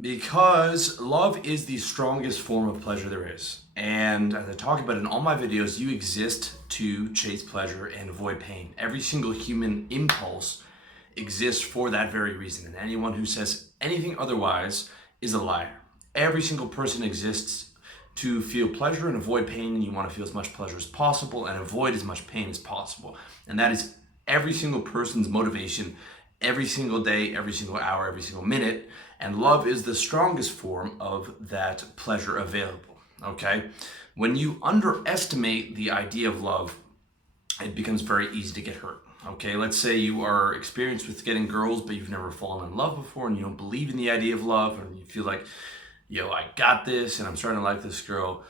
Because love is the strongest form of pleasure there is. And as I talk about in all my videos, you exist to chase pleasure and avoid pain. Every single human impulse exists for that very reason. And anyone who says anything otherwise is a liar. Every single person exists to feel pleasure and avoid pain, and you want to feel as much pleasure as possible and avoid as much pain as possible. And that is every single person's motivation every single day, every single hour, every single minute. And love is the strongest form of that pleasure available. Okay? When you underestimate the idea of love, it becomes very easy to get hurt. Okay, let's say you are experienced with getting girls, but you've never fallen in love before, and you don't believe in the idea of love, and you feel like, I got this, and I'm starting to like this girl.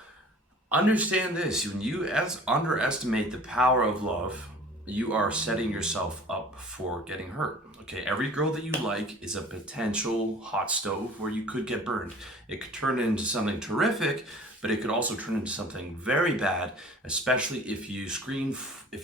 Understand this: when you underestimate the power of love, you are setting yourself up for getting hurt. Okay, every girl that you like is a potential hot stove where you could get burned. It could turn into something terrific, but it could also turn into something very bad, especially if you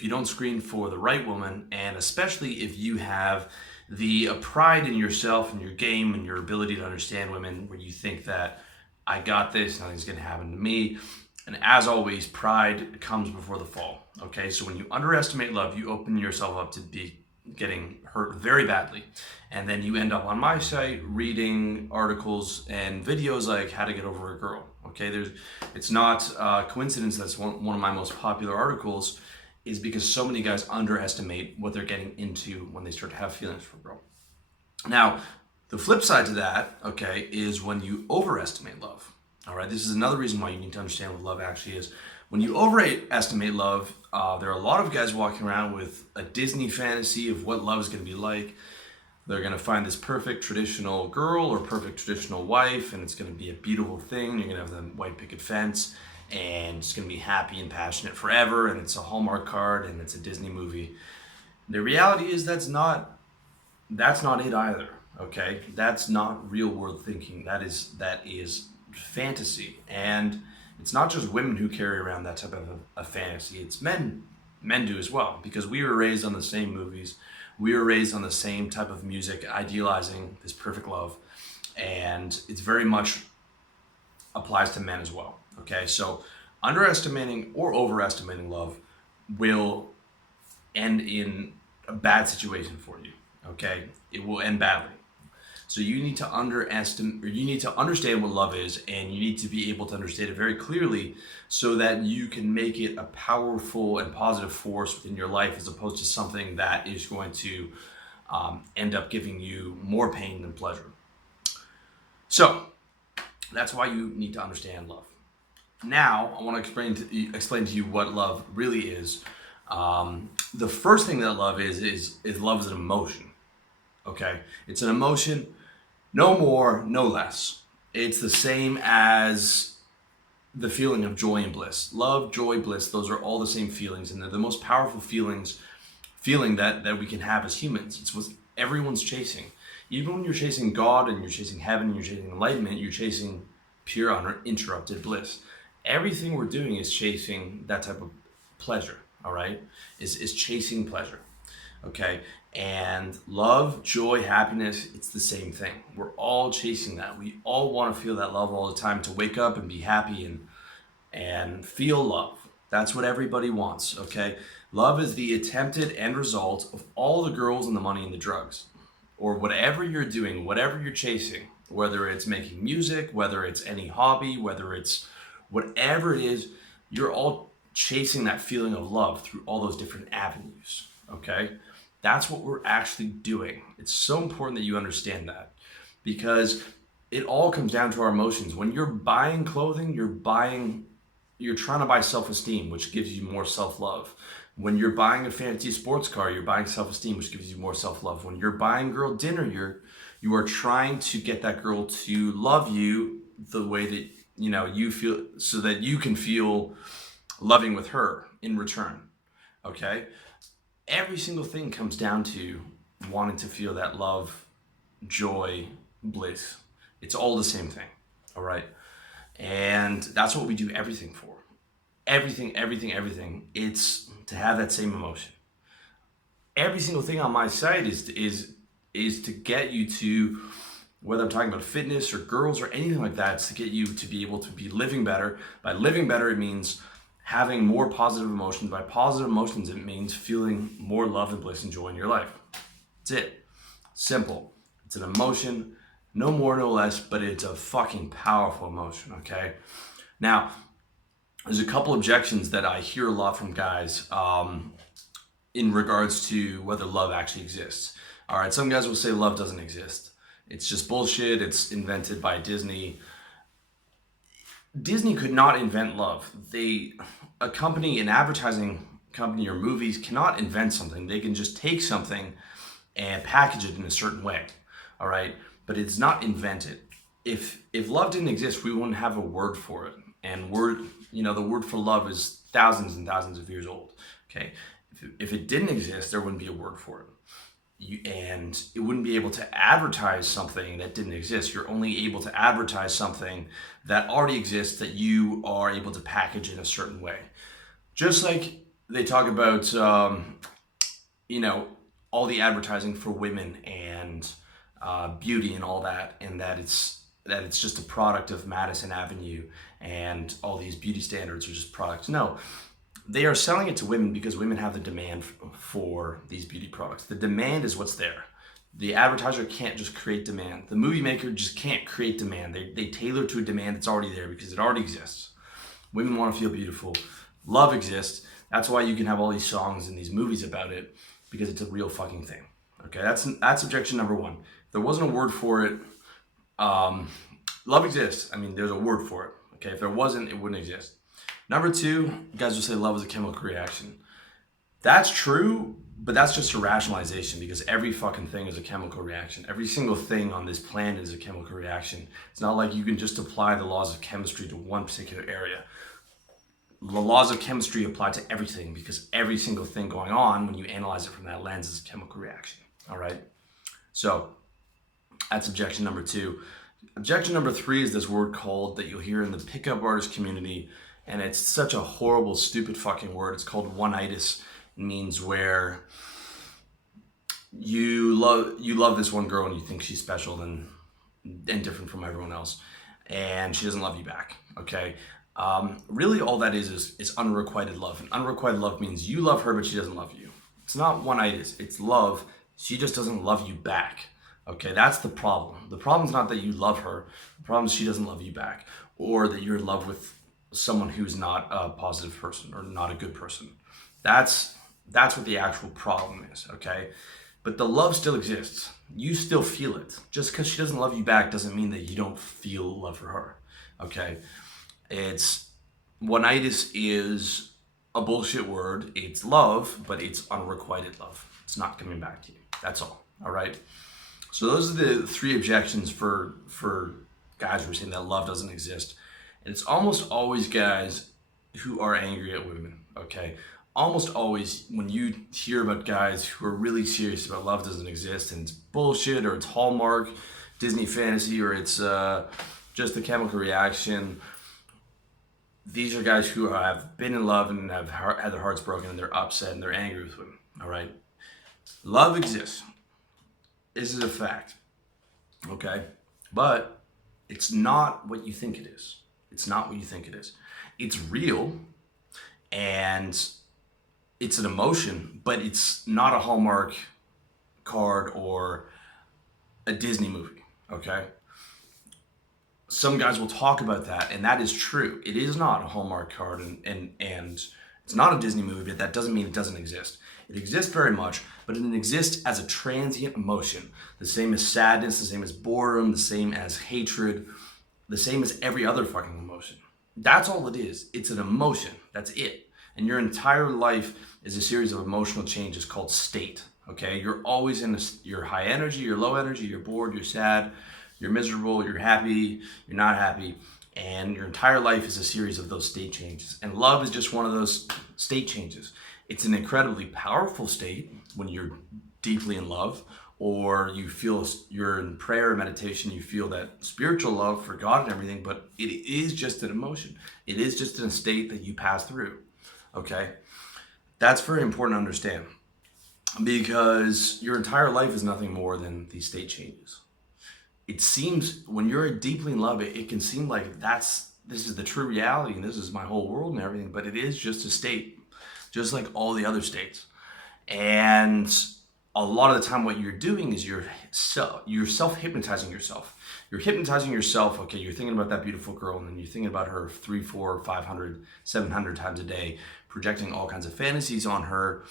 don't screen for the right woman, and especially if you have the pride in yourself and your game and your ability to understand women, where you think that I got this, nothing's going to happen to me. And as always, pride comes before the fall. Okay, so when you underestimate love, you open yourself up to be getting hurt very badly. And then you end up on my site reading articles and videos like how to get over a girl. Okay, it's not a coincidence that's one of my most popular articles is because so many guys underestimate what they're getting into when they start to have feelings for a girl. Now, the flip side to that, okay, is when you overestimate love. All right, this is another reason why you need to understand what love actually is. When you overestimate love, there are a lot of guys walking around with a Disney fantasy of what love is going to be like. They're going to find this perfect traditional girl or perfect traditional wife, and it's going to be a beautiful thing. You're going to have the white picket fence, and it's going to be happy and passionate forever, and it's a Hallmark card, and it's a Disney movie. The reality is that's not it either. Okay, that's not real world thinking. That is fantasy. And it's not just women who carry around that type of a fantasy, it's men do as well, because we were raised on the same movies, we were raised on the same type of music, idealizing this perfect love, and it's very much applies to men as well. Okay, so underestimating or overestimating love will end in a bad situation for you. Okay, it will end badly. So you need to understand what love is, and you need to be able to understand it very clearly so that you can make it a powerful and positive force within your life, as opposed to something that is going to end up giving you more pain than pleasure. So that's why you need to understand love. Now I want to explain to you what love really is. The first thing that love is love is an emotion. Okay, it's an emotion, no more, no less. It's the same as the feeling of joy and bliss. Love, joy, bliss, those are all the same feelings, and they're the most powerful feeling that we can have as humans. It's what everyone's chasing. Even when you're chasing God and you're chasing heaven and you're chasing enlightenment, you're chasing pure uninterrupted bliss. Everything we're doing is chasing that type of pleasure, all right? Is chasing pleasure. Okay, and love, joy, happiness, it's the same thing. We're all chasing that. We all want to feel that love all the time, to wake up and be happy and feel love. That's what everybody wants. Okay, love is the attempted end result of all the girls and the money and the drugs, or whatever you're doing, whatever you're chasing, whether it's making music, whether it's any hobby, whether it's whatever it is, you're all chasing that feeling of love through all those different avenues. Okay, that's what we're actually doing. It's so important that you understand that, because it all comes down to our emotions. When you're buying clothing, you're trying to buy self-esteem, which gives you more self-love. When you're buying a fancy sports car, you're buying self-esteem, which gives you more self-love. When you're buying girl dinner, you are trying to get that girl to love you the way that you feel, so that you can feel loving with her in return. Okay? Every single thing comes down to wanting to feel that love, joy, bliss. It's all the same thing. All right? And that's what we do everything for. Everything. It's to have that same emotion. Every single thing on my site is to get you to whether I'm talking about fitness or girls or anything like that, it's to get you to be able to be living better. By living better, it means having more positive emotions. By positive emotions, it means feeling more love and bliss and joy in your life. That's it. Simple. It's an emotion, no more, no less, but it's a fucking powerful emotion, okay? Now, there's a couple objections that I hear a lot from guys in regards to whether love actually exists. All right, some guys will say love doesn't exist. It's just bullshit. It's invented by Disney. Disney could not invent love. A company, an advertising company or movies cannot invent something. They can just take something and package it in a certain way. All right, but it's not invented. If love didn't exist, we wouldn't have a word for it. And the word for love is thousands and thousands of years old. Okay, if it didn't exist, there wouldn't be a word for it. And it wouldn't be able to advertise something that didn't exist. You're only able to advertise something that already exists that you are able to package in a certain way. Just like they talk about, all the advertising for women and beauty and all that, and that it's just a product of Madison Avenue and all these beauty standards are just products. No. They are selling it to women because women have the demand for these beauty products. The demand is what's there. The advertiser can't just create demand. The movie maker just can't create demand. They tailor to a demand that's already there because it already exists. Women want to feel beautiful. Love exists. That's why you can have all these songs and these movies about it, because it's a real fucking thing. Okay, that's objection number one. If there wasn't a word for it, love exists. I mean, there's a word for it. Okay, if there wasn't, it wouldn't exist. Number two, guys will say love is a chemical reaction. That's true, but that's just a rationalization because every fucking thing is a chemical reaction. Every single thing on this planet is a chemical reaction. It's not like you can just apply the laws of chemistry to one particular area. The laws of chemistry apply to everything because every single thing going on, when you analyze it from that lens, is a chemical reaction. All right? So that's objection number two. Objection number three is this word called, that you'll hear in the pickup artist community, and it's such a horrible, stupid fucking word. It's called one-itis. It means where you love this one girl and you think she's special and different from everyone else, and she doesn't love you back. Okay, really all that is unrequited love. And unrequited love means you love her but she doesn't love you. It's not one-itis. It's love. She just doesn't love you back. Okay, that's the problem. The problem is not that you love her. The problem is she doesn't love you back, or that you're in love with someone who's not a positive person or not a good person. That's what the actual problem is, okay? But the love still exists. You still feel it. Just because she doesn't love you back doesn't mean that you don't feel love for her, okay? One-itis is a bullshit word. It's love, but it's unrequited love. It's not coming back to you. That's all right? So those are the three objections for guys who are saying that love doesn't exist. And it's almost always guys who are angry at women, okay? Almost always when you hear about guys who are really serious about love doesn't exist and it's bullshit, or it's Hallmark, Disney fantasy, or it's just a chemical reaction, these are guys who have been in love and have had their hearts broken and they're upset and they're angry with women, all right? Love exists. This is a fact, okay? But it's not what you think it is. It's not what you think it is. It's real and it's an emotion, but it's not a Hallmark card or a Disney movie, okay? Some guys will talk about that, and that is true. It is not a Hallmark card and it's not a Disney movie, but that doesn't mean it doesn't exist. It exists very much, but it exists as a transient emotion. The same as sadness, the same as boredom, the same as hatred, the same as every other fucking emotion. That's all it is. It's an emotion. That's it. And your entire life is a series of emotional changes called state. Okay? You're always in your high energy, you're low energy, you're bored, you're sad, you're miserable, you're happy, you're not happy. And your entire life is a series of those state changes. And love is just one of those state changes. It's an incredibly powerful state when you're deeply in love, or you feel you're in prayer or meditation, you feel that spiritual love for God and everything, but it is just an emotion. It is just a state that you pass through, okay? That's very important to understand, because your entire life is nothing more than these state changes. it seems when you're deeply in love, it can seem like this is the true reality and this is my whole world and everything, but it is just a state, just like all the other states. And a lot of the time what you're doing is you're self-hypnotizing yourself. You're hypnotizing yourself. Okay, you're thinking about that beautiful girl and then you're thinking about her 3, 4, 500, 700 times a day, projecting all kinds of fantasies on her.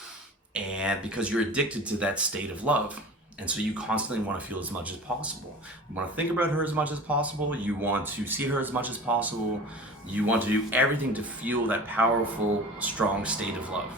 And because you're addicted to that state of love. And so you constantly want to feel as much as possible. You want to think about her as much as possible. You want to see her as much as possible. You want to do everything to feel that powerful, strong state of love.